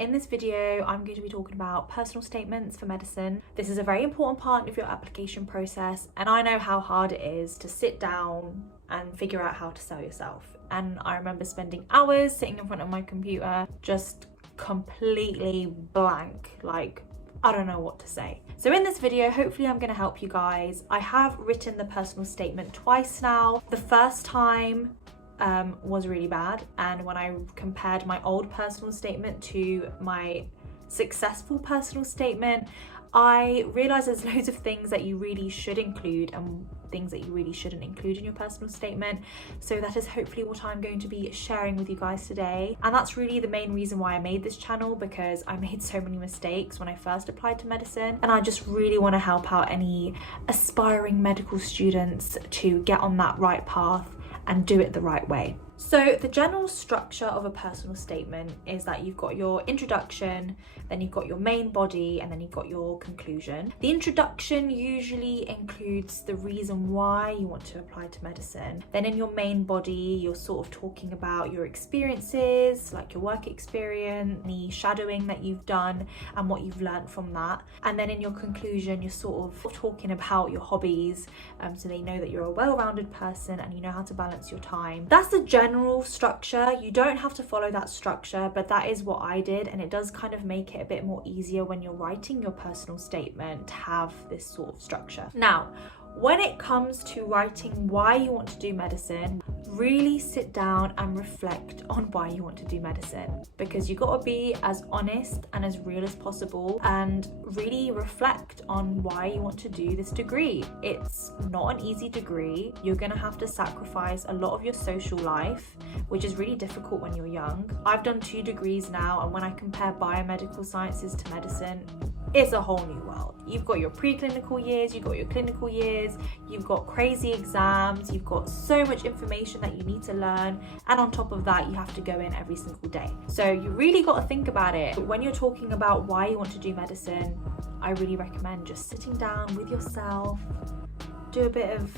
In this video, I'm going to be talking about personal statements for medicine. This is a very important part of your application process, and I know how hard it is to sit down and figure out how to sell yourself. And I remember spending hours sitting in front of my computer, just completely blank, like I don't know what to say. So in this video, hopefully I'm going to help you guys. I have written the personal statement twice now. The first time was really bad, and when I compared my old personal statement to my successful personal statement, I realized there's loads of things that you really should include and things that you really shouldn't include in your personal statement. So that is hopefully what I'm going to be sharing with you guys today. And that's really the main reason why I made this channel, because I made so many mistakes when I first applied to medicine, and I just really want to help out any aspiring medical students to get on that right path and do it the right way. So the general structure of a personal statement is that you've got your introduction, then you've got your main body, and then you've got your conclusion. The introduction usually includes the reason why you want to apply to medicine. Then in your main body, you're sort of talking about your experiences, like your work experience, the shadowing that you've done and what you've learned from that. And then in your conclusion, you're sort of talking about your hobbies, so they know that you're a well-rounded person and you know how to balance your time. That's the general structure. You don't have to follow that structure, but that is what I did, and it does kind of make it a bit more easier when you're writing your personal statement to have this sort of structure. Now, when it comes to writing why you want to do medicine, really sit down and reflect on why you want to do medicine, because you got to be as honest and as real as possible and really reflect on why you want to do this degree. It's not an easy degree. You're going to have to sacrifice a lot of your social life, which is really difficult when you're young. I've done 2 degrees now, and when I compare biomedical sciences to medicine, it's a whole new world. You've got your preclinical years, you've got your clinical years, you've got crazy exams, you've got so much information that you need to learn, and on top of that, you have to go in every single day. So you really got to think about it. When you're talking about why you want to do medicine, I really recommend just sitting down with yourself, do a bit of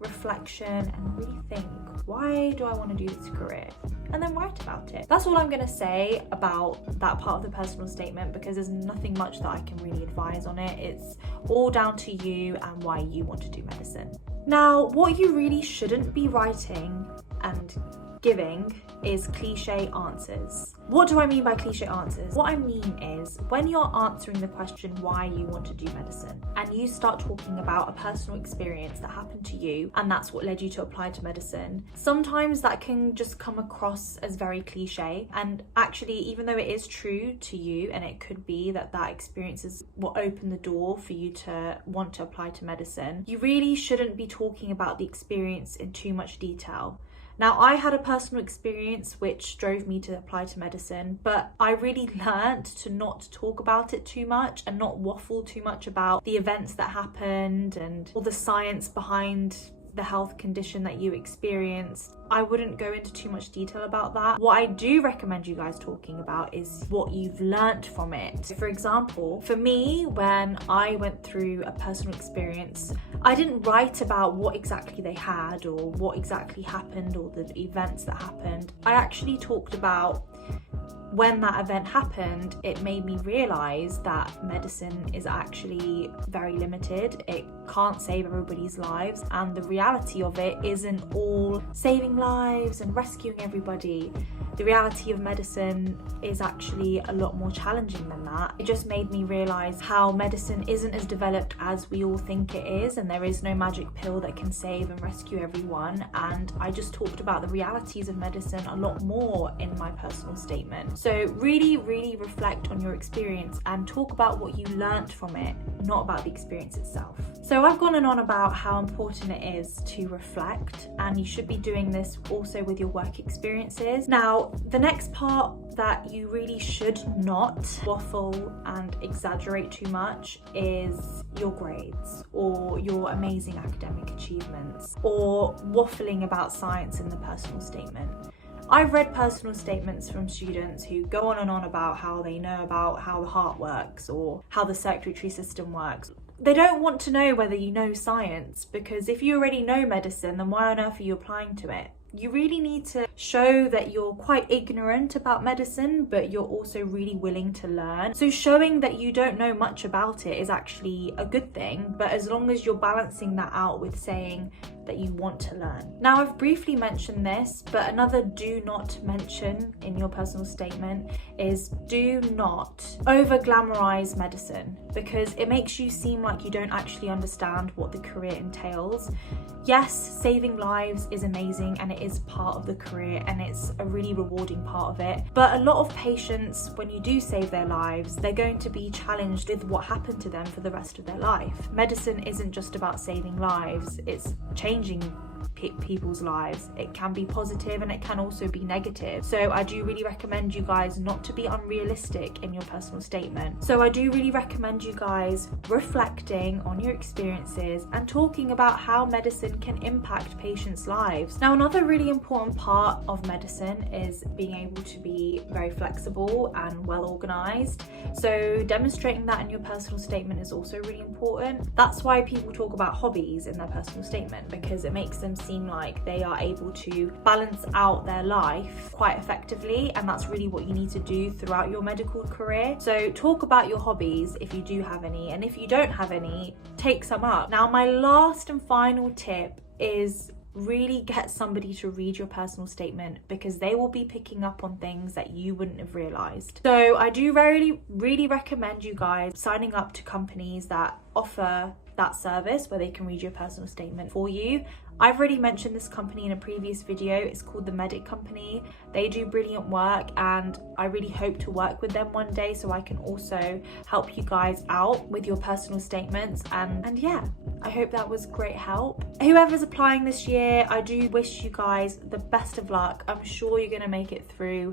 reflection and really think, why do I want to do this career? And then write about it. That's all I'm going to say about that part of the personal statement, because there's nothing much that I can really advise on it. It's all down to you and why you want to do medicine. Now, what you really shouldn't be writing and giving is cliche answers. What do I mean by cliche answers? What I mean is, when you're answering the question why you want to do medicine, and you start talking about a personal experience that happened to you and that's what led you to apply to medicine, sometimes that can just come across as very cliche. And actually, even though it is true to you, and it could be that that experience is what opened the door for you to want to apply to medicine, you really shouldn't be talking about the experience in too much detail. Now, I had a personal experience which drove me to apply to medicine, but I really learned to not talk about it too much and not waffle too much about the events that happened and all the science behind the health condition that you experienced. I wouldn't go into too much detail about that. What I do recommend you guys talking about is what you've learnt from it. For example, for me, when I went through a personal experience, I didn't write about what exactly they had or what exactly happened or the events that happened. I actually talked about when that event happened, it made me realise that medicine is actually very limited. It can't save everybody's lives, and the reality of it isn't all saving lives and rescuing everybody. The reality of medicine is actually a lot more challenging than that. It just made me realise how medicine isn't as developed as we all think it is, and there is no magic pill that can save and rescue everyone. And I just talked about the realities of medicine a lot more in my personal statement. So really, really reflect on your experience and talk about what you learnt from it, not about the experience itself. So I've gone on about how important it is to reflect, and you should be doing this also with your work experiences. Now, the next part that you really should not waffle and exaggerate too much is your grades or your amazing academic achievements or waffling about science in the personal statement. I've read personal statements from students who go on and on about how they know about how the heart works or how the circulatory system works. They don't want to know whether you know science, because if you already know medicine, then why on earth are you applying to it? you really need to show that you're quite ignorant about medicine, but you're also really willing to learn. So showing that you don't know much about it is actually a good thing, but as long as you're balancing that out with saying that you want to learn. Now, I've briefly mentioned this, but another do not mention in your personal statement is do not over glamorize medicine, because it makes you seem like you don't actually understand what the career entails. Yes, saving lives is amazing and it is part of the career and it's a really rewarding part of it. But a lot of patients, when you do save their lives, they're going to be challenged with what happened to them for the rest of their life. Medicine isn't just about saving lives, it's changing people's lives. It can be positive and it can also be negative. So I do really recommend you guys not to be unrealistic in your personal statement. So I do really recommend you guys reflecting on your experiences and talking about how medicine can impact patients' lives. Now, another really important part of medicine is being able to be very flexible and well organized. So demonstrating that in your personal statement is also really important. That's why people talk about hobbies in their personal statement, because it makes them seem like they are able to balance out their life quite effectively, and that's really what you need to do throughout your medical career. So talk about your hobbies if you do have any, and if you don't have any, take some up. Now, my last and final tip is really get somebody to read your personal statement, because they will be picking up on things that you wouldn't have realized. So I do really recommend you guys signing up to companies that offer that service where they can read your personal statement for you. I've already mentioned this company in a previous video. It's called The Medic Company. They do brilliant work and I really hope to work with them one day so I can also help you guys out with your personal statements. And yeah, I hope that was great help. Whoever's applying this year, I do wish you guys the best of luck. I'm sure you're gonna make it through.